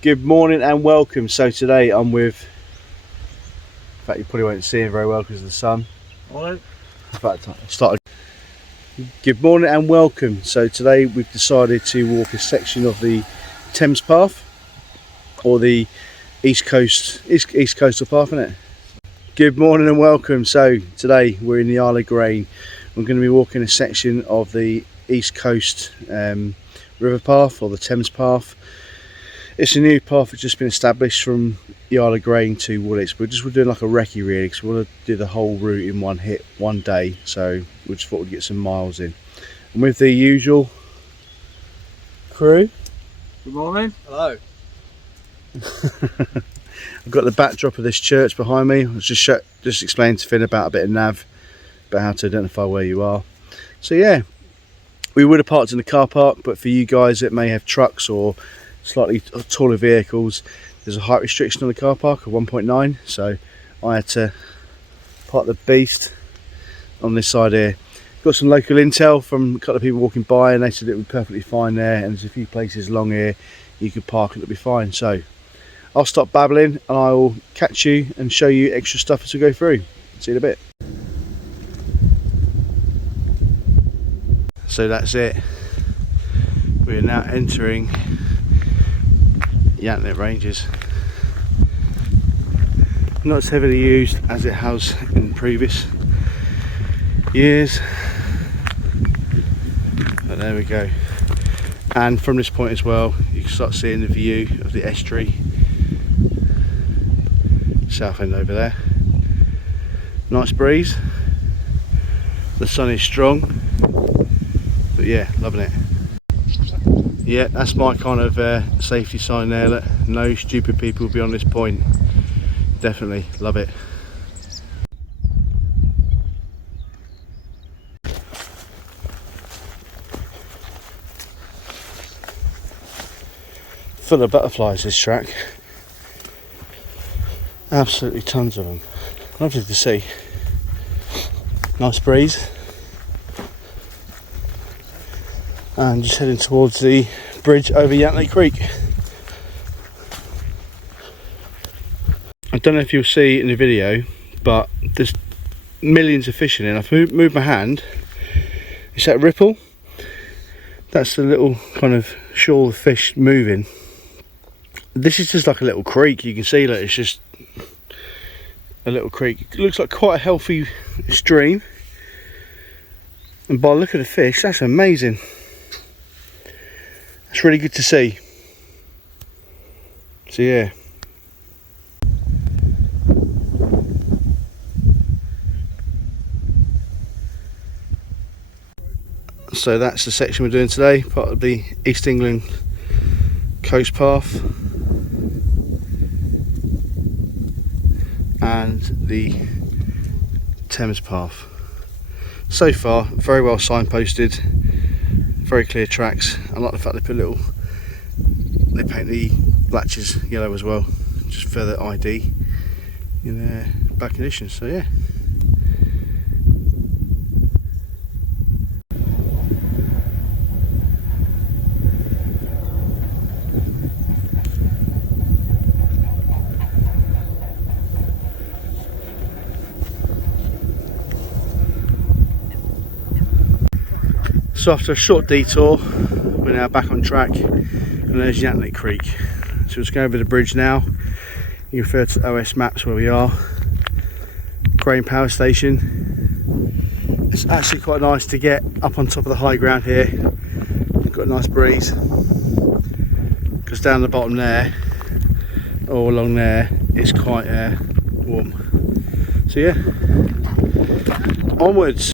Good morning and welcome. So today I'm with, in fact you probably won't see him very well because of the sun. Morning. In fact, I started. Good morning and welcome. So today we've decided to walk a section of the Thames path, or the East Coastal path, isn't it? Good morning and welcome. So today we're in the Isle of Grain. I'm going to be walking a section of the East Coast river path, or the Thames path. It's a new path that's just been established from the Isle of Grain to Woolwich. We're doing like a recce really, because we want to do the whole route in one hit, one day. So we just thought we'd get some miles in. And with the usual crew. Good morning. Hello. I've got the backdrop of this church behind me. I was just explaining to Finn about a bit of nav, about how to identify where you are. So yeah, we would have parked in the car park, but for you guys that may have trucks or slightly taller vehicles, there's a height restriction on the car park of 1.9, so I had to park the beast on this side here. Got some local intel from a couple of people walking by, and they said it would be perfectly fine there, and there's a few places along here you could park and it'll be fine. So I'll stop babbling and I will catch you and show you extra stuff as we go through. See you in a bit. So that's it, we are now entering Yantnet Ranges. Not as heavily used as it has in previous years, but there we go. And from this point as well, you can start seeing the view of the estuary, south end over there. Nice breeze, the sun is strong, but yeah, loving it. Yeah, that's my kind of safety sign there, that no stupid people will be on this point. Definitely love it. Full of butterflies, this track. Absolutely tons of them. Lovely to see. Nice breeze. And just heading towards the bridge over Yantnet Creek. I don't know if you'll see in the video, but there's millions of fish in it. I've moved my hand. Is that ripple? That's the little kind of shoal of fish moving. This is just like a little creek. You can see that it's just a little creek. It looks like quite a healthy stream, and by the look of the fish, that's amazing. It's really good to see. So yeah. So that's the section we're doing today, part of the East England coast path and the Thames path. So far very well signposted, very clear tracks. I like the fact they paint the latches yellow as well, just for the ID in their back conditions. So yeah. So after a short detour, we're now back on track, and there's Yantnet Creek. So let's go over the bridge now. You refer to OS maps where we are. Grain Power Station. It's actually quite nice to get up on top of the high ground here. We've got a nice breeze, because down the bottom there, or along there, it's quite warm. So yeah, onwards.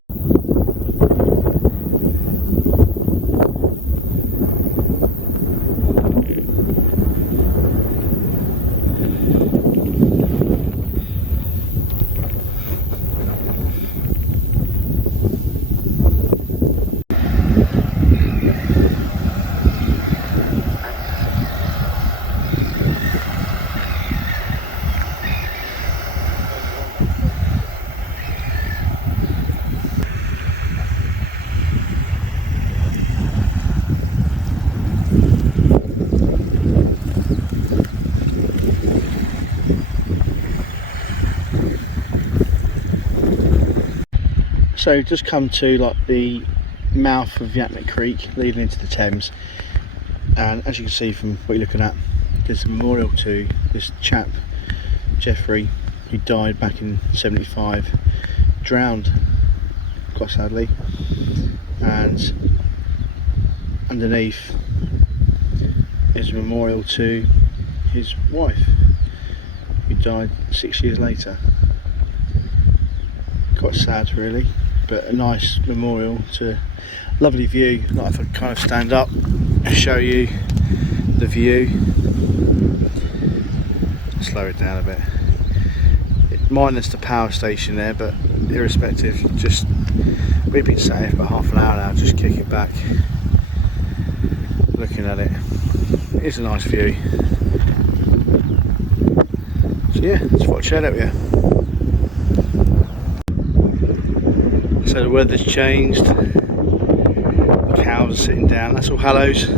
So we've just come to like the mouth of Yatnet Creek leading into the Thames, and as you can see from what you're looking at, there's a memorial to this chap Jeffrey, who died back in '75, drowned quite sadly, and underneath is a memorial to his wife, who died 6 years later. Quite sad really, but a nice memorial to lovely view. Like if I kind of stand up and show you the view, slow it down a bit, minus the power station there, but irrespective, just we've been sat here for about half an hour now, just kicking back, looking at it. It's a nice view. So yeah, that's what I'd share that with you. So the weather's changed, the cows are sitting down, that's all Hallows,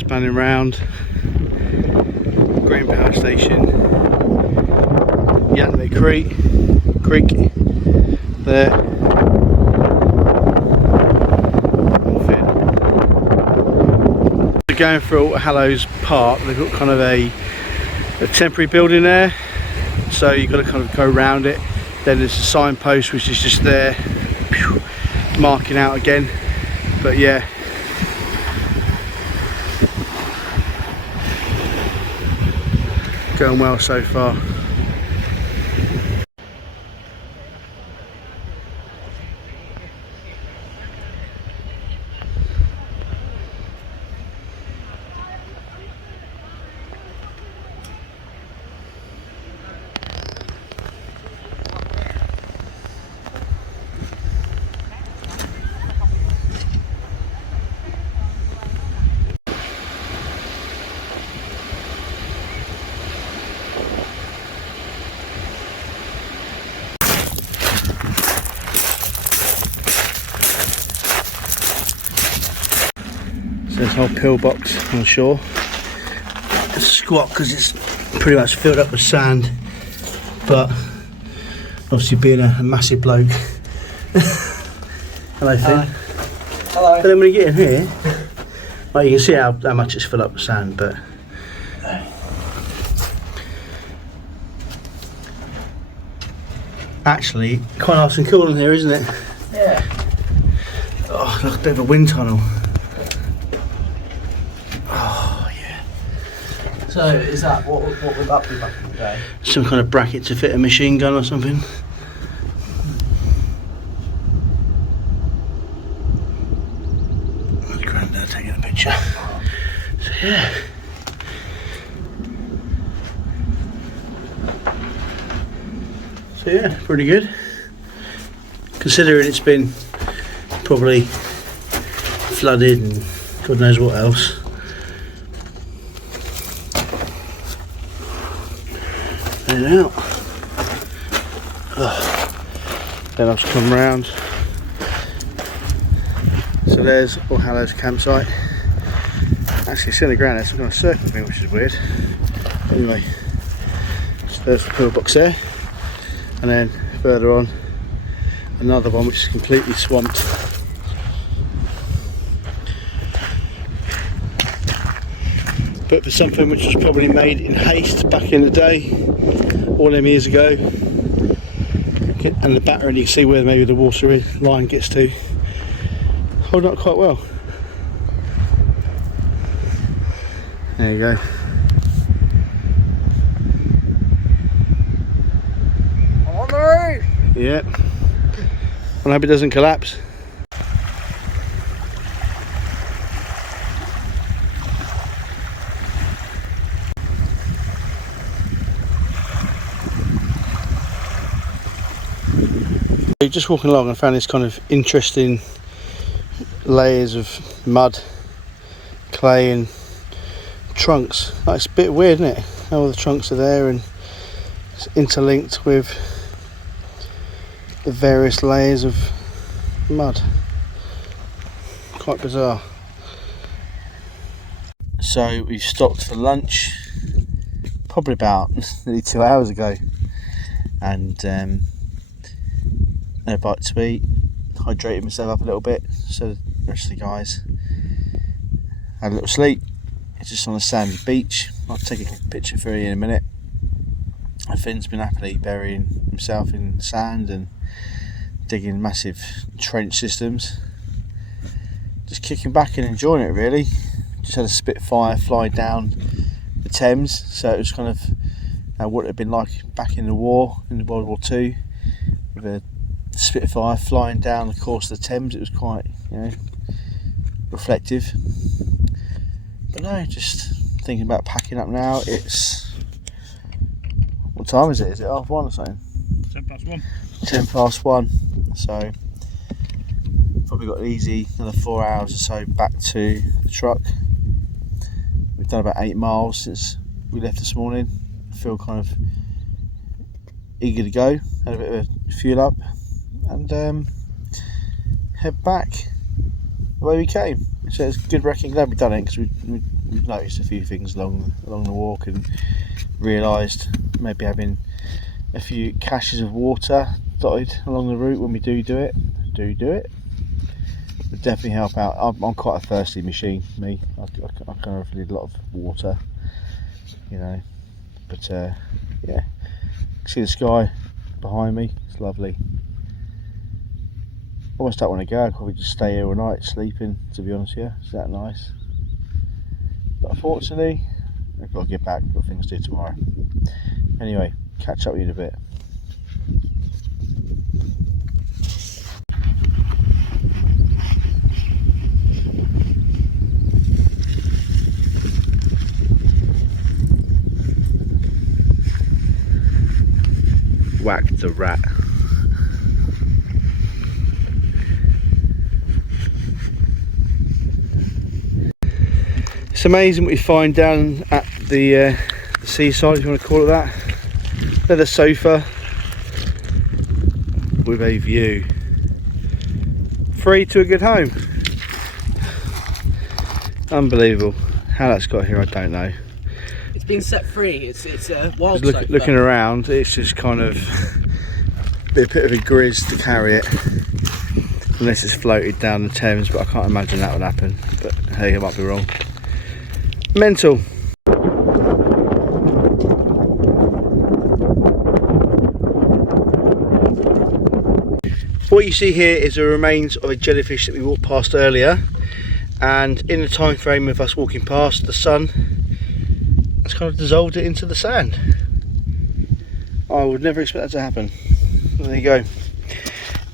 spanning round, Green Power Station, Yatnet Creek there, so going through Hallows Park, they've got kind of a temporary building there, so you've got to kind of go around it. Then there's a signpost which is just there, marking out again. But yeah, going well so far. So there's a whole pillbox on shore. It's a squat because it's pretty much filled up with sand, but obviously being a massive bloke. Hello Finn. Hello. But then when you get in here, well, you can see how much it's filled up with sand, but actually quite nice and cool in here, isn't it? Yeah. Oh, look, a bit of a wind tunnel. Oh yeah. So is that what would that be back in the day? Some kind of bracket to fit a machine gun or something. Oh, grandad taking a picture. So yeah. So yeah, pretty good. Considering it's been probably flooded and God knows what else. And out. Oh. Then I've just come round. So there's All Hallows campsite. Actually, it's in the ground, there's some kind of circle thing, which is weird. Anyway, so there's the pillbox there, and then further on, another one which is completely swamped. But for something which was probably made in haste back in the day, all them years ago, and the battering, you can see where maybe the water line gets to, holding up quite well. There you go. I'm on the roof! Yep. I hope it doesn't collapse. Just walking along, I found this kind of interesting layers of mud, clay and trunks. Like, it's a bit weird, isn't it? How all the trunks are there and it's interlinked with the various layers of mud. Quite bizarre. So we've stopped for lunch probably about nearly 2 hours ago, and a bite to eat, hydrated myself up a little bit, so the rest of the guys had a little sleep. It's just on a sandy beach. I'll take a picture for you in a minute. Finn's been happily burying himself in sand and digging massive trench systems. Just kicking back and enjoying it really. Just had a Spitfire fly down the Thames, so it was kind of what it had been like back in the war, in World War II, with a Spitfire flying down the course of the Thames. It was quite, reflective. But no, just thinking about packing up now. It's, what time is it? Is it 1:30 or something? 1:10. 1:10. So probably got an easy another 4 hours or so back to the truck. We've done about 8 miles since we left this morning. I feel kind of eager to go. Had a bit of a fuel up and head back the way we came. So it's good recce. Glad we've done it, because we've noticed a few things along the walk and realised maybe having a few caches of water dotted along the route when we do it would definitely help out. I'm quite a thirsty machine, me. I kind of need a lot of water, but yeah, see the sky behind me, it's lovely. Almost don't want to go. I'd probably just stay here all night sleeping, to be honest with you. It's that nice. But unfortunately, I've got to get back. I've got things to do tomorrow. Anyway, catch up with you in a bit. Whack the rat. It's amazing what you find down at the seaside, if you want to call it that. Leather sofa with a view. Free to a good home. Unbelievable. How that's got here, I don't know. It's been set free. It's a wild sofa. Looking around, it's just kind of a bit of a grizz to carry it. Unless it's floated down the Thames, but I can't imagine that would happen. But hey, I might be wrong. Mental. What you see here is the remains of a jellyfish that we walked past earlier, and in the time frame of us walking past, the sun has kind of dissolved it into the sand. I would never expect that to happen. There you go.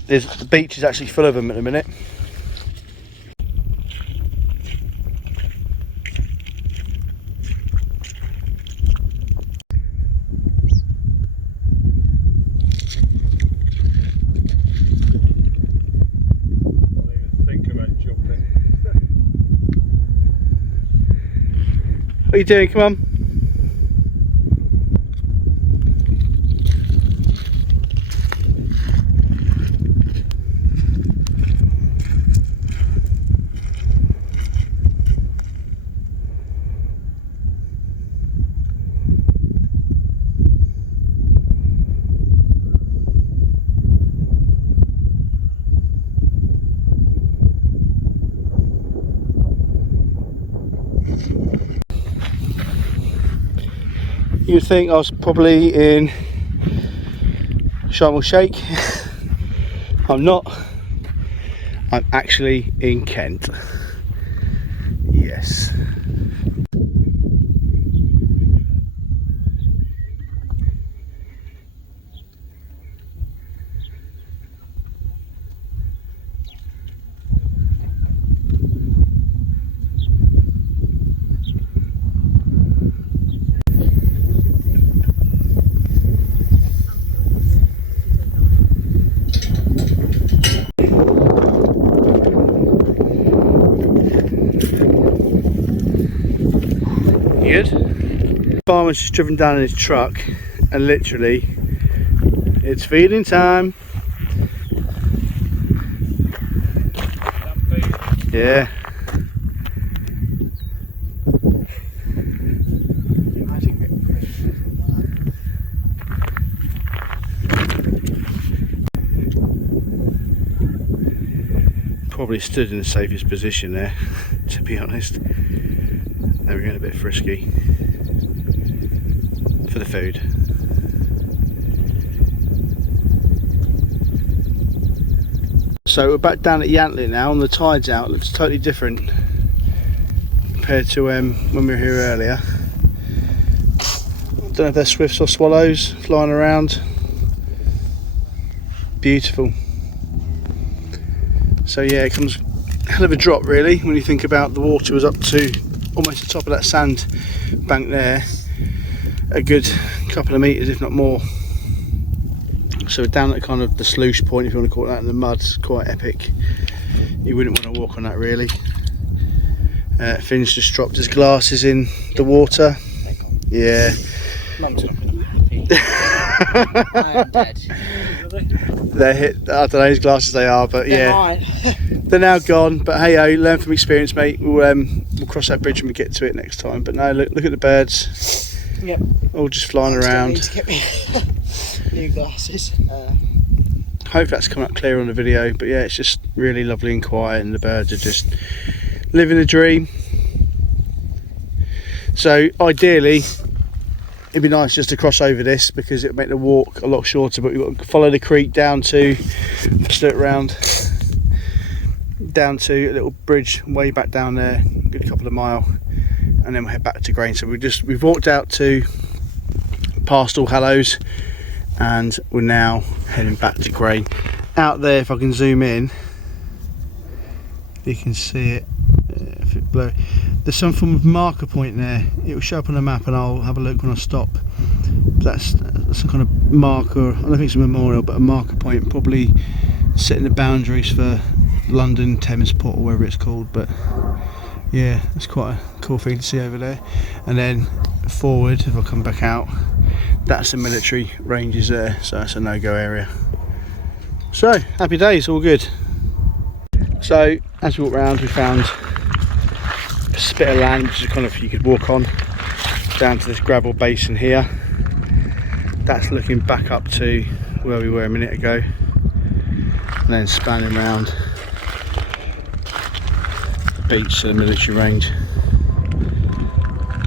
The beach is actually full of them at the minute. What are you doing? Come on. You'd think I was probably in Sharm el Sheikh. I'm not. I'm actually in Kent. Yes. Good. Farmer's just driven down in his truck and literally it's feeding time. Yeah. probably stood in the safest position there, to be honest. They were getting a bit frisky for the food. So we're back down at Yantlet now, and the tide's out. It looks totally different compared to when we were here earlier. I don't know if they're swifts or swallows flying around. Beautiful. So yeah, it comes a hell of a drop really when you think about the water was up to almost the top of that sand bank there, a good couple of metres if not more. So we're down at kind of the sluice point, if you want to call it that, in the mud. It's quite epic. You wouldn't want to walk on that really. Finn's just dropped his glasses in the water. Yeah. Mum's not going to be happy. I am dead. They're hit, I don't know whose glasses they are, but They're yeah. mine. They're now gone, but hey ho, learn from experience, mate. We'll cross that bridge when we get to it next time. But no, look at the birds. Yep. All just flying around. Need to get me new glasses. Hope that's come out clear on the video, but yeah, it's just really lovely and quiet, and the birds are just living a dream. So ideally it'd be nice just to cross over this because it would make the walk a lot shorter, but we've got to follow the creek down to, just look around, down to a little bridge way back down there, a good couple of mile, and then we'll head back to Grain. So we've walked out to past all Hallows, and we're now heading back to Grain. Out there, if I can zoom in, if you can see it, if it blur, there's some form of marker point there. It will show up on the map and I'll have a look when I stop. But that's some kind of marker, I don't think it's a memorial, but a marker point, probably setting the boundaries for London Thames Port or whatever it's called. But yeah, it's quite a cool thing to see over there. And then forward, if I come back out, that's the military ranges there, so that's a no-go area. So happy days, all good. So as we walk around, we found a spit of land which is kind of, you could walk on down to this gravel basin here. That's looking back up to where we were a minute ago, and then spanning round the beach to the military range.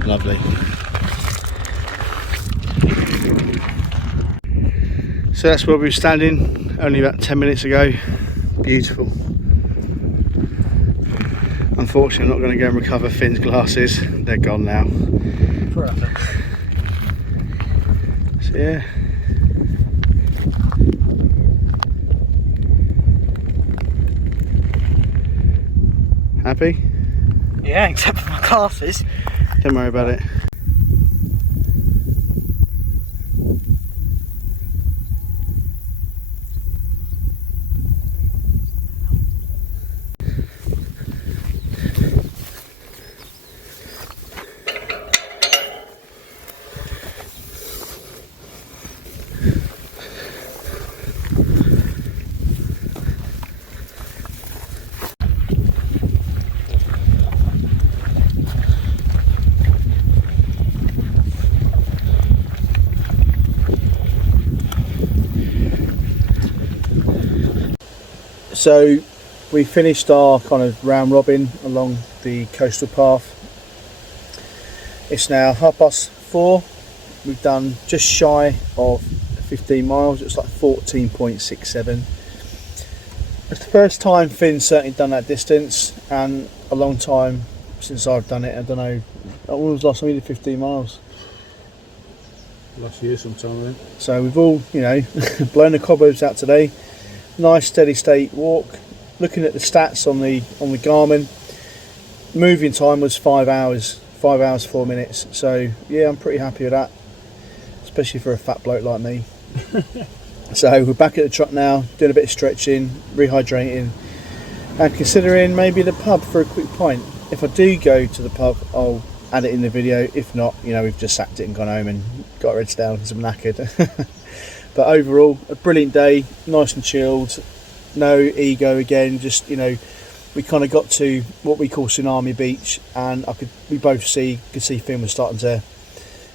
Lovely. So that's where we were standing only about 10 minutes ago. Beautiful. Unfortunately, I'm not going to go and recover Finn's glasses. They're gone now. Forever. So yeah. Happy? Yeah, except for my glasses. Don't worry about it. So we finished our kind of round robin along the coastal path. It's now 4:30. We've done just shy of 15 miles. It's like 14.67. It's the first time Finn's certainly done that distance, and a long time since I've done it. I don't know, when was the last time we did 15 miles? Last year sometime, I think. So we've all, you know, blown the cobwebs out today. Nice steady state walk. Looking at the stats on the Garmin, moving time was 5 hours 4 minutes. So yeah, I'm pretty happy with that, especially for a fat bloke like me. So we're back at the truck now, doing a bit of stretching, rehydrating, and considering maybe the pub for a quick pint. If I do go to the pub, I'll add it in the video. If not, you know, we've just sacked it and gone home and got our heads down because I'm knackered. But overall, a brilliant day, nice and chilled, no ego again, just, you know, we kind of got to what we call Tsunami Beach, and we both could see Finn was starting to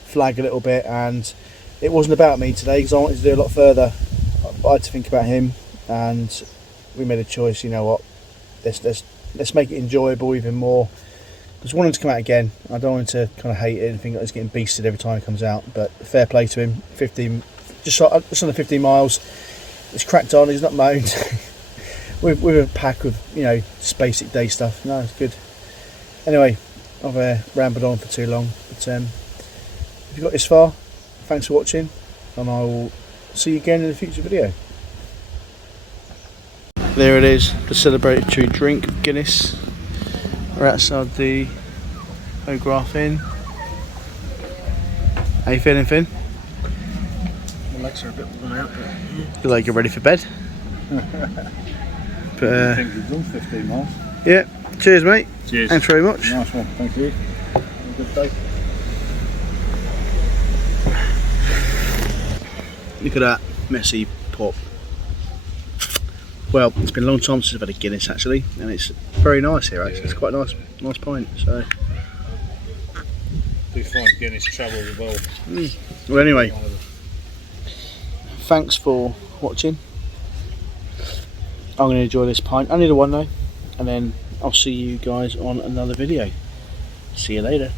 flag a little bit, and it wasn't about me today because I wanted to do a lot further. I had to think about him, and we made a choice, you know what, let's make it enjoyable even more. Just want him to come out again. I don't want him to kind of hate it and think that he's getting beasted every time he comes out. But fair play to him. 15, just under 15 miles. He's cracked on. He's not moaned. with a pack of, you know, just basic day stuff. No, it's good. Anyway, I've rambled on for too long. But if you got this far, thanks for watching, and I will see you again in a future video. There it is, the celebratory drink of Guinness. We're outside the O'Grath Inn. How you feeling, Finn? My legs are a bit worn out. Feel like you're ready for bed? But, I think we've done 15 miles. yeah, cheers mate. Cheers. Thanks very much. Nice one, thank you. Have a good day. Look at that messy pop. Well, it's been a long time since I've had a Guinness actually, and it's very nice here actually. It's quite a nice pint. So, Do find Guinness travels well. well anyway, thanks for watching. I'm going to enjoy this pint, only the one though, and then I'll see you guys on another video. See you later.